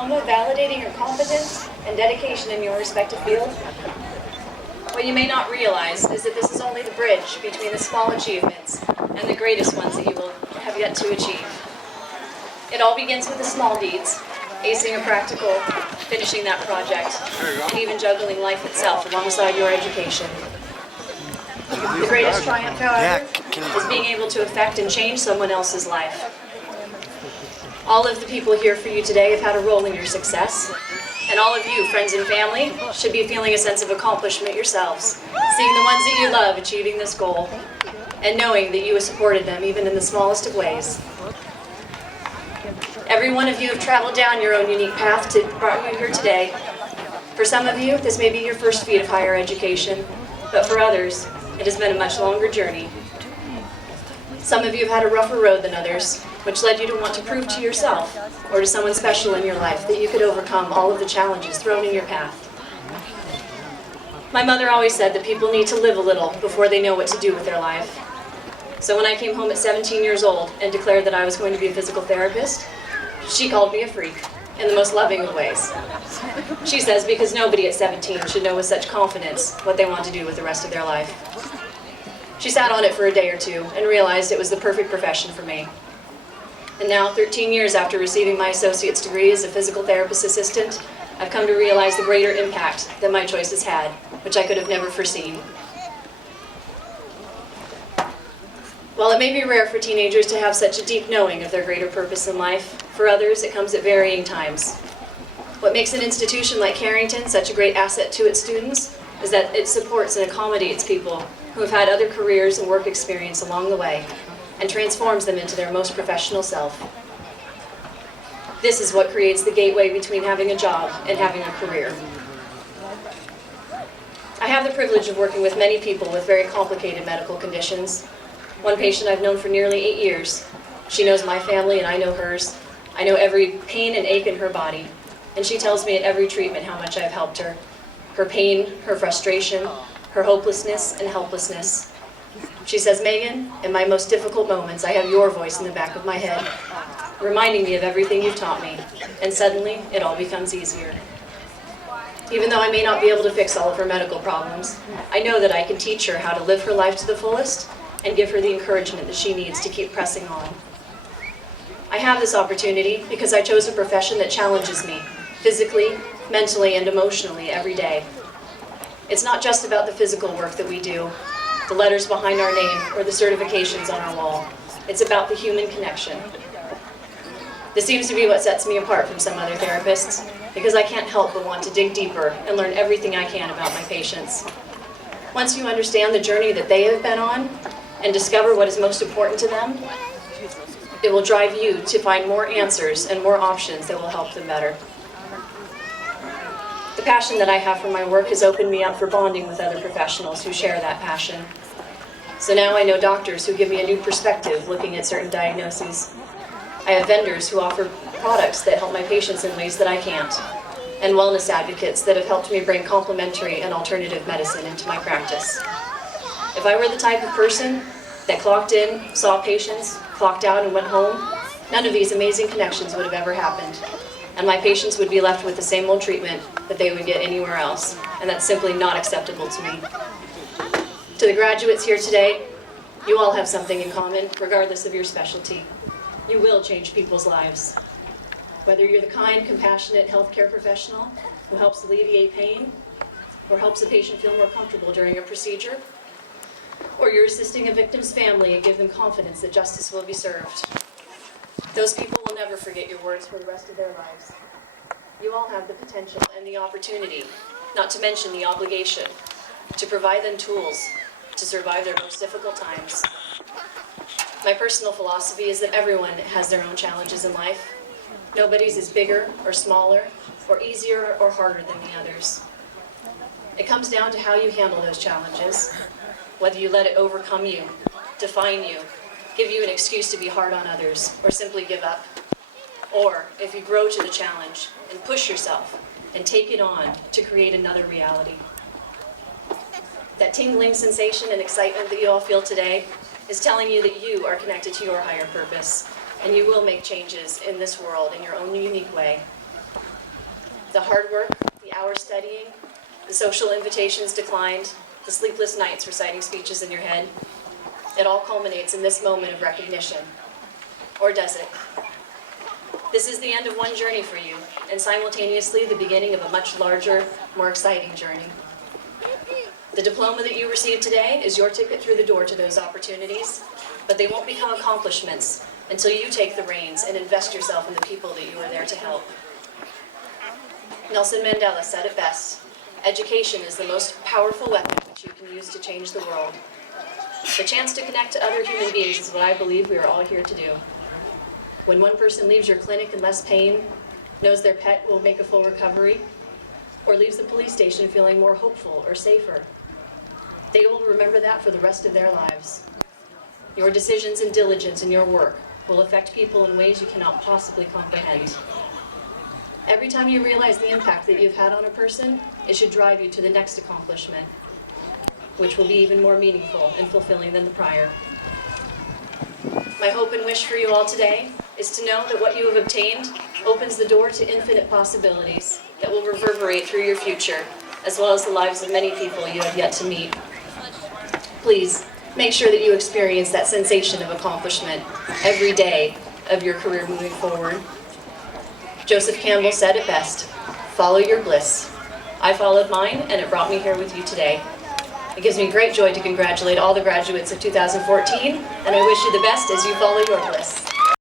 diploma validating your competence and dedication in your respective field? What you may not realize is that this is only the bridge between the small achievements and the greatest ones that you will have yet to achieve. It all begins with the small deeds, acing a practical, finishing that project, and even juggling life itself alongside your education. The greatest triumph, however, is being able to affect and change someone else's life. All of the people here for you today have had a role in your success, and all of you, friends and family, should be feeling a sense of accomplishment yourselves, seeing the ones that you love achieving this goal, and knowing that you have supported them even in the smallest of ways. Every one of you have traveled down your own unique path to brought you here today. For some of you, this may be your first feat of higher education, but for others, it has been a much longer journey. Some of you have had a rougher road than others, which led you to want to prove to yourself or to someone special in your life that you could overcome all of the challenges thrown in your path. My mother always said that people need to live a little before they know what to do with their life. So when I came home at 17 years old and declared that I was going to be a physical therapist, she called me a freak in the most loving of ways. She says because nobody at 17 should know with such confidence what they want to do with the rest of their life. She sat on it for a day or two and realized it was the perfect profession for me. And now, 13 years after receiving my associate's degree as a physical therapist assistant, I've come to realize the greater impact that my choice has had, which I could have never foreseen. While it may be rare for teenagers to have such a deep knowing of their greater purpose in life, for others it comes at varying times. What makes an institution like Carrington such a great asset to its students is that it supports and accommodates people who have had other careers and work experience along the way, and transforms them into their most professional self. This is what creates the gateway between having a job and having a career. I have the privilege of working with many people with very complicated medical conditions. One patient I've known for nearly 8 years. She knows my family and I know hers. I know every pain and ache in her body, and she tells me at every treatment how much I've helped her. Her pain, her frustration, her hopelessness and helplessness. She says, Megan, in my most difficult moments, I have your voice in the back of my head, reminding me of everything you've taught me, and suddenly it all becomes easier. Even though I may not be able to fix all of her medical problems, I know that I can teach her how to live her life to the fullest and give her the encouragement that she needs to keep pressing on. I have this opportunity because I chose a profession that challenges me, physically, mentally, and emotionally every day. It's not just about the physical work that we do, the letters behind our name, or the certifications on our wall. It's about the human connection. This seems to be what sets me apart from some other therapists, because I can't help but want to dig deeper and learn everything I can about my patients. Once you understand the journey that they have been on and discover what is most important to them, it will drive you to find more answers and more options that will help them better. The passion that I have for my work has opened me up for bonding with other professionals who share that passion. So now I know doctors who give me a new perspective looking at certain diagnoses. I have vendors who offer products that help my patients in ways that I can't, and wellness advocates that have helped me bring complementary and alternative medicine into my practice. If I were the type of person that clocked in, saw patients, clocked out, and went home, none of these amazing connections would have ever happened, and my patients would be left with the same old treatment that they would get anywhere else, and that's simply not acceptable to me. To the graduates here today, you all have something in common, regardless of your specialty. You will change people's lives. Whether you're the kind, compassionate healthcare professional who helps alleviate pain, or helps a patient feel more comfortable during a procedure, or you're assisting a victim's family and give them confidence that justice will be served. Those people will never forget your words for the rest of their lives. You all have the potential and the opportunity, not to mention the obligation, to provide them tools to survive their most difficult times. My personal philosophy is that everyone has their own challenges in life. Nobody's is bigger or smaller or easier or harder than the others. It comes down to how you handle those challenges, whether you let it overcome you, define you, give you an excuse to be hard on others, or simply give up. Or if you grow to the challenge and push yourself and take it on to create another reality. That tingling sensation and excitement that you all feel today is telling you that you are connected to your higher purpose, and you will make changes in this world in your own unique way. The hard work, the hours studying, the social invitations declined, the sleepless nights reciting speeches in your head, it all culminates in this moment of recognition. Or does it? This is the end of one journey for you, and simultaneously the beginning of a much larger, more exciting journey. The diploma that you receive today is your ticket through the door to those opportunities, but they won't become accomplishments until you take the reins and invest yourself in the people that you are there to help. Nelson Mandela said it best, education is the most powerful weapon which you can use to change the world. The chance to connect to other human beings is what I believe we are all here to do. When one person leaves your clinic in less pain, knows their pet will make a full recovery, or leaves the police station feeling more hopeful or safer, they will remember that for the rest of their lives. Your decisions and diligence in your work will affect people in ways you cannot possibly comprehend. Every time you realize the impact that you've had on a person, it should drive you to the next accomplishment, which will be even more meaningful and fulfilling than the prior. My hope and wish for you all today is to know that what you have obtained opens the door to infinite possibilities that will reverberate through your future, as well as the lives of many people you have yet to meet. Please, make sure that you experience that sensation of accomplishment every day of your career moving forward. Joseph Campbell said it best, follow your bliss. I followed mine, and it brought me here with you today. It gives me great joy to congratulate all the graduates of 2014, and I wish you the best as you follow your bliss.